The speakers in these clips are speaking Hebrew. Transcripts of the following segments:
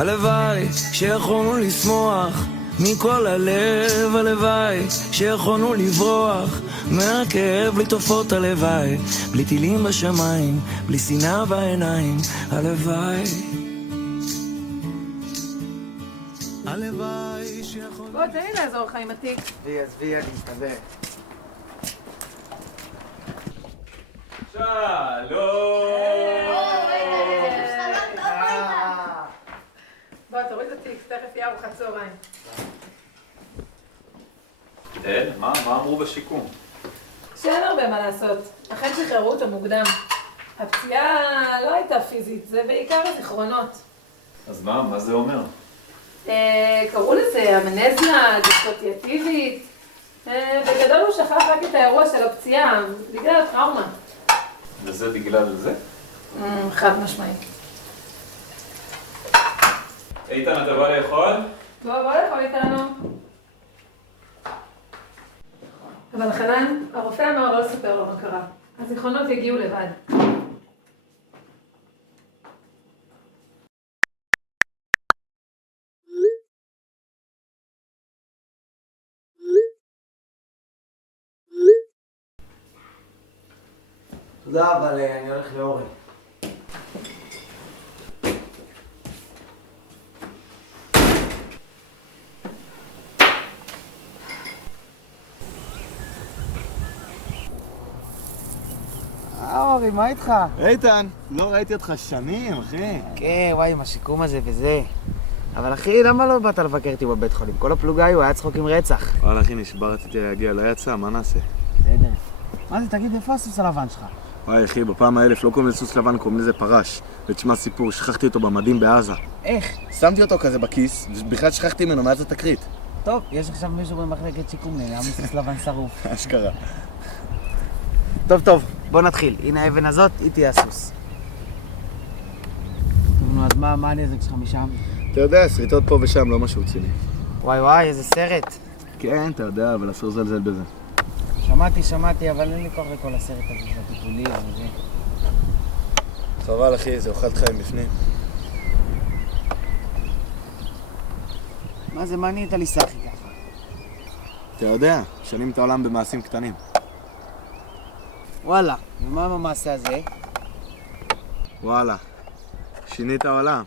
הלוואי שיכולנו לשמוח מכל הלב, הלוואי שיכולנו לברוח מהכאב, בלי תופעות הלוואי, בלי טילים בשמיים, בלי שנאה בעיניים, הלוואי. הלוואי שיכולנו... בוא, תן לי לעזור לך עם התיק. עזבי, אני מסתבר. בוא, תוריד את התיק, תכף יהיה ארוחת צהריים. מה אמרו בשיקום? שאין הרבה מה לעשות. אכן שחררו אותו מוקדם. הפציעה לא הייתה פיזית, זה בעיקר הזיכרונות. אז מה זה אומר? קראו לזה אמנזיה דיסוציאטיבית. בגדול הוא שכח רק את האירוע של הפציעה, בגלל הטראומה. וזה בגלל זה? חד משמעי. איתן, אתה בא לאכול? בוא לאכול איתנו. אבל חנן, הרופא אמר לא לספר לו מה קרה. הזיכרונות יגיעו לבד. תודה, אבל אני הולך לאורי. אורי, מה איתך? איתן, לא ראיתי אותך שנים, אחי. כן, וואי, עם השיקום הזה וזה. אבל אחי, למה לא באת לבקר אותי בבית חולים? כל הפלוגה היו, היה צחוק עם רצח. וואלה, אחי, נשבר, רציתי להגיע, לא יצא, מה נעשה? בסדר. מה זה, תגיד, איפה הסוס הלבן שלך? וואי, אחי, בפעם האלף לא קוראים לסוס לבן, קוראים לזה פרש. ותשמע סיפור, שכחתי אותו במדים בעזה. איך? שמתי אותו כזה בכיס, ובכלל שכחתי ממנו מאז התקרית. טוב, יש עכשיו מישהו במחלקת שיקום, נהנה מסוס לבן שרוף. אשכרה. טוב, בוא נתחיל. הנה האבן הזאת, היא תהיה הסוס. טוב, נו, אז מה הנזק שלך משם? אתה יודע, שריטות פה ושם, לא משהו רציני. וואי, איזה סרט. כן, אתה יודע, אבל אסור לזלזל בזה. שמעתי, אבל אין לי כוח לכל הסרט הזה, זה טיפולי וזה. חבל, אחי, זה אוכל חיים בפנים. מה זה, מה נהיית לי סחי ככה? אתה יודע, שנים את העולם במעשים קטנים. וואלה, ומה במעשה הזה? וואלה, שינית העולם.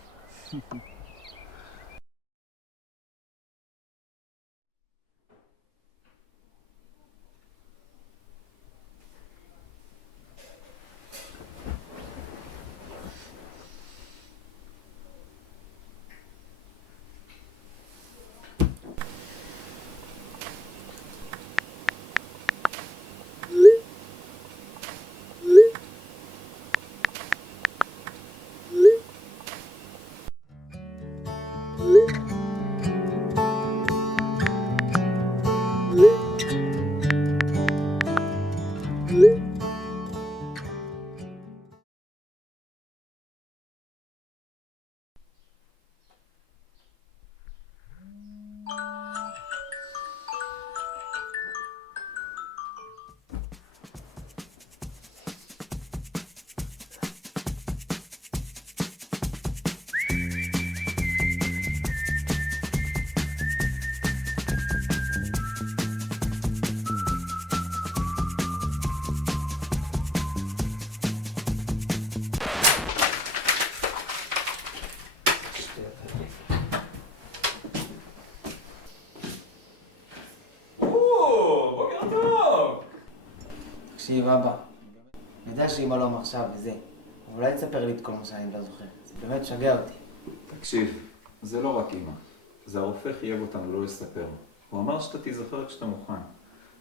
תקשיב, אבא. אני יודע שאמא לא עכשיו וזה, אבל אולי תספר לי את כל מה שאני לא זוכר. זה באמת שגע אותי. תקשיב, זה לא רק אמא. זה הרופא חייב אותנו לא לספר. הוא אמר שאתה תיזכר כשאתה מוכן.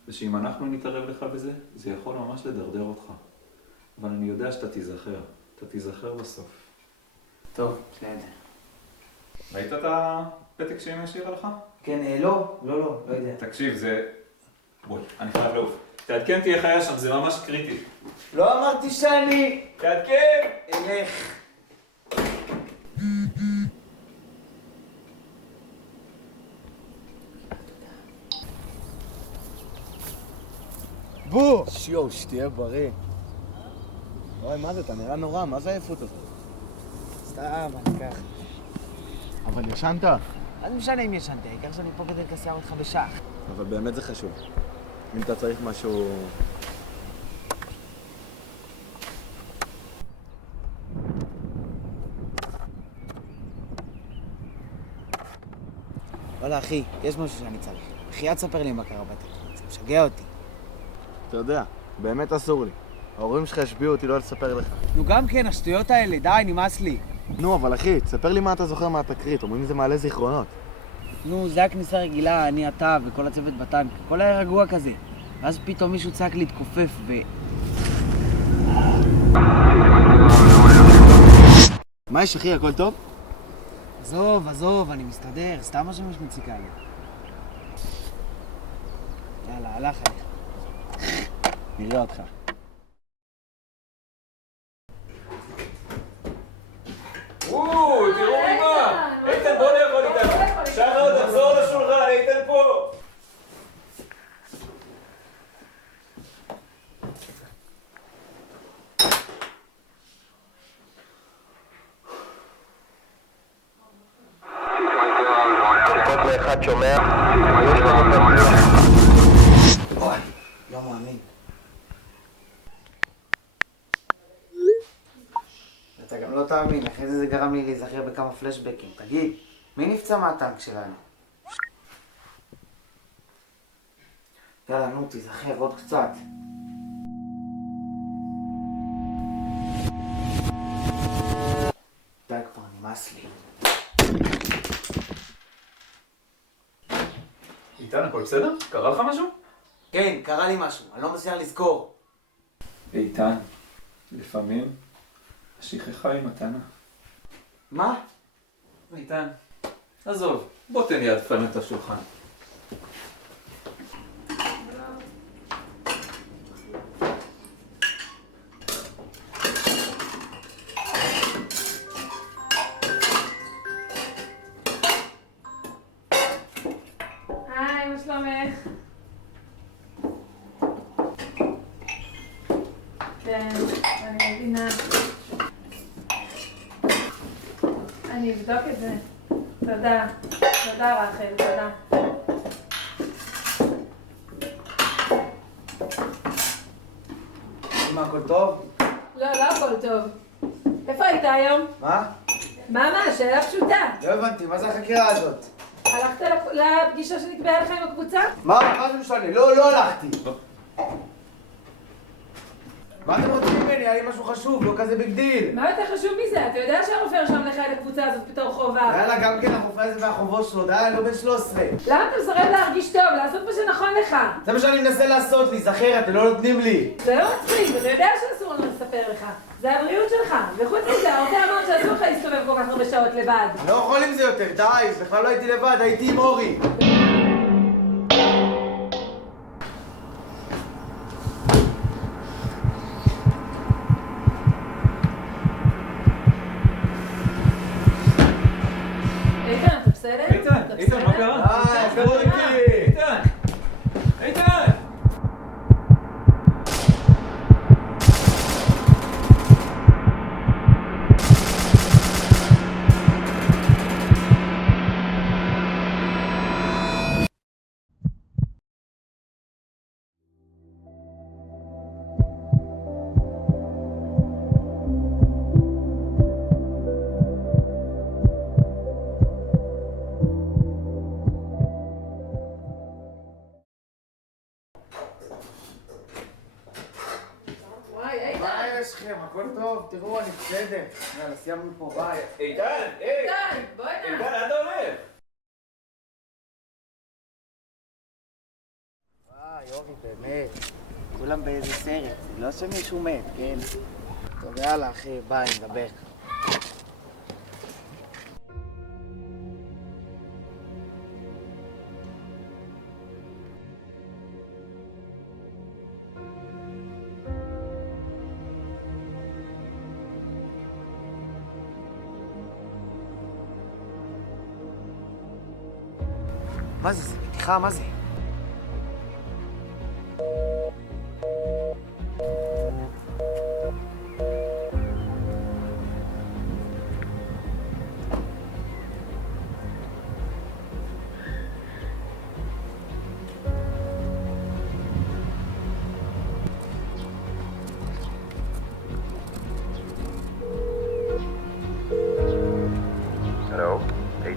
ושאם אנחנו נתערב לך בזה, זה יכול ממש לדרדר אותך. אבל אני יודע שאתה תיזכר. אתה תיזכר בסוף. טוב, בסדר. ראית את הפתק שאמא השאירה לך? כן, לא יודע. תקשיב, זה... בואי, אני חייב לעוף. תעדכן תהיה חיה שם, זה ממש קריטי. לא אמרתי שאני... תעדכן! אלך. בוא! שיו, שתהיה בריא. וואי, מה זה? אתה נראה נורא, מה זה העייפות הזאת? סתם, אני ככה. אבל ישנת? אז משנה אם ישנת, העיקר שאני פה כדי לקסייר אותך בשח. אבל באמת זה חשוב. אם אתה צריך משהו... וואלה אחי, יש משהו שאני צריך. בחייאת ספר לי מה קרה בתקליט, זה משגע אותי. אתה יודע, באמת אסור לי. ההורים שלך השביעו אותי לא לספר לך. נו גם כן, השטויות האלה, די, נמאס לי. נו, אבל אחי, תספר לי מה אתה זוכר מהתקרית, אומרים זה מעלה זיכרונות. נו, זה היה כניסה רגילה, אני, אתה וכל הצוות בטנק, הכל היה רגוע כזה. ואז פתאום מישהו צעק להתכופף ו... מה יש אחי, הכל טוב? עזוב, אני מסתדר, סתם השמש מציקה לי. יאללה, הלך עליך. נראה אותך. תראו מי מה! איתן, בוא נאכול איתנו! שחר, תחזור לשולחן, איתן פה! אוי, לא מאמין. אתה גם לא תאמין, אחרי זה גרם לי להיזכר בכמה פלשבקים. תגיד, מי נפצע מהטנק שלנו? יאללה, נו, תיזכר עוד קצת. די כבר, נמאס לי. איתן, הכל בסדר? קרה לך משהו? כן, קרה לי משהו, אני לא מצליח לזכור. איתן, לפעמים השכחה היא מתנה. מה? איתן, עזוב, בוא תן יד פן את השולחן. היי, מה שלומך? כן, אני מבינה. אני אבדוק את זה. תודה. תודה רחל, תודה. אמא, הכל טוב? לא הכל טוב. איפה היית היום? מה? מה, שאלה פשוטה. לא הבנתי, מה זה החקירה הזאת? הלכת לפגישה שנקבעה לך עם הקבוצה? מה זה משנה? לא הלכתי. מה אתם רוצים ממני? היה לי משהו חשוב, לא כזה ביג דיל. מה יותר חשוב מזה? אתה יודע שהרופא רשם לך את הקבוצה הזאת בתור חובה. יאללה, גם כן הרופא הזה והחובות שלו, די, אני לא בן 13. למה אתה מסרב להרגיש טוב? לעשות מה שנכון לך. זה מה שאני מנסה לעשות, להיזכר, אתם לא נותנים לי. זה לא מצחיק, אתה יודע שאסור לנו לספר לך. זה הבריאות שלך. וחוץ מזה, הרופא אמר שאסור לך להסתובב כל כך הרבה שעות לבד. אני לא יכול עם זה יותר, די, בכלל לא הייתי לבד, הייתי עם אורי. איתן, אתה בסדר? איתן, מה קרה? עזבו אותי. איתן! וואי, איתן. מה יש לכם? הכל טוב? תראו, אני בסדר. יאללה, סיימנו פה, ביי. איתן, היי! איתן, בוא הנה. איתן, לאן אתה הולך? וואי, אורי, באמת. כולם באיזה סרט, זה לא שמישהו מת, כן? טוב, יאללה, אחי, ביי, נדבר. מה זה? זה בדיחה? מה זה?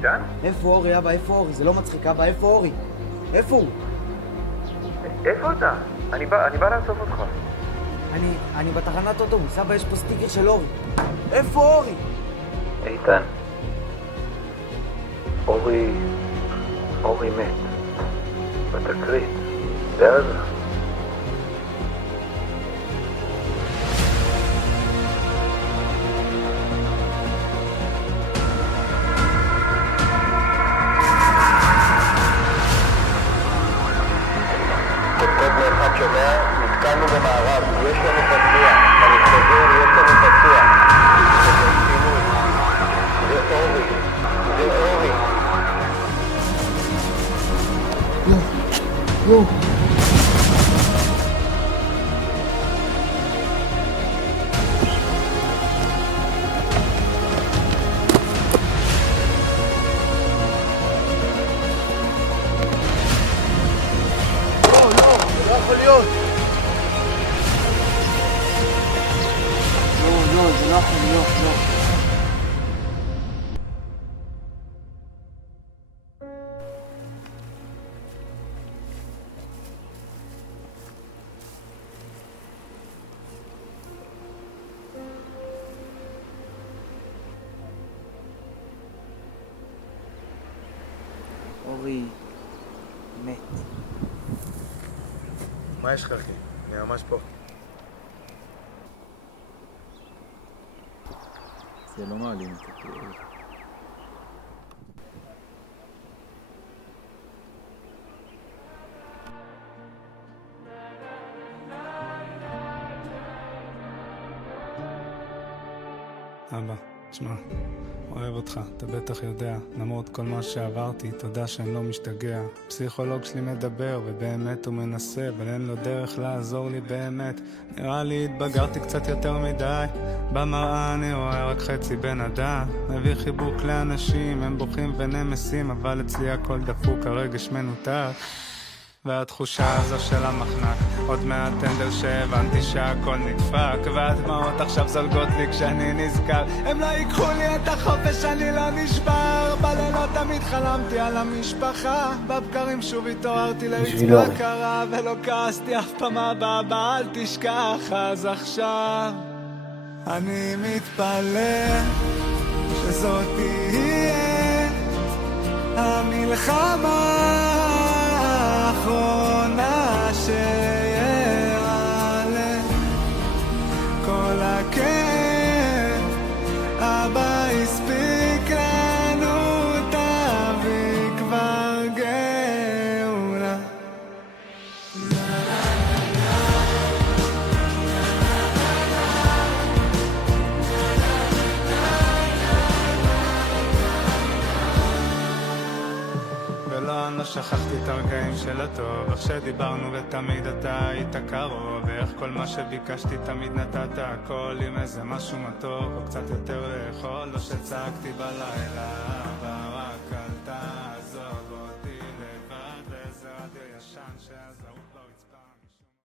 איתן? איפה אורי, אבא? איפה אורי? זה לא מצחיק, אבא. איפה אורי? איפה הוא? איפה אתה? אני בא לאסוף אותך. אני בתחנת אוטובוס, אבא, יש פה סטיקר של אורי. איפה אורי? איתן. אורי מת. בתקרית. בעזה. נתקענו במערב, יש לנו פצוע, אני חוזר, יש לנו פצוע. זה אורי. יו. לא יכול להיות. זה לא יכול להיות, לא. אורי מת. מה יש לך, אחי? אני ממש פה. זה לא מעלים את הכאב. אבא, תשמע, אוהב אותך, אתה בטח יודע, למרות כל מה שעברתי, תודה שאני לא משתגע. פסיכולוג שלי מדבר, ובאמת הוא מנסה, אבל אין לו דרך לעזור לי באמת. נראה לי התבגרתי קצת יותר מדי, במראה אני רואה רק חצי בן אדם. מביא חיבוק לאנשים, הם בוכים ונמסים, אבל אצלי הכל דפוק, הרגש מנותק. והתחושה הזו של המחנק, עוד מעט טנדר שהבנתי שהכל נדפק, והדמעות עכשיו זולגות לי כשאני נזכר, הם לא ייקחו לי את החופש, אני לא נשבר. בלילות תמיד חלמתי על המשפחה, בבקרים שוב התעוררתי לרצפה קרה, ולא כעסתי אף פעם, אבא אל תשכח. אז עכשיו אני מתפלל שזאת תהיה המלחמה האחרונה שיעלה כל הכאב, אבא הספיק לנו, תביא כבר גאולה. ולא, אני לא שכחתי את הרגעים של הטוב, איך שדיברנו ותמיד אתה היית קרוב, ואיך כל מה שביקשתי תמיד נתת הכל, עם איזה משהו מתוק או קצת יותר לאכול, לא שצעקתי בלילה, אבא רק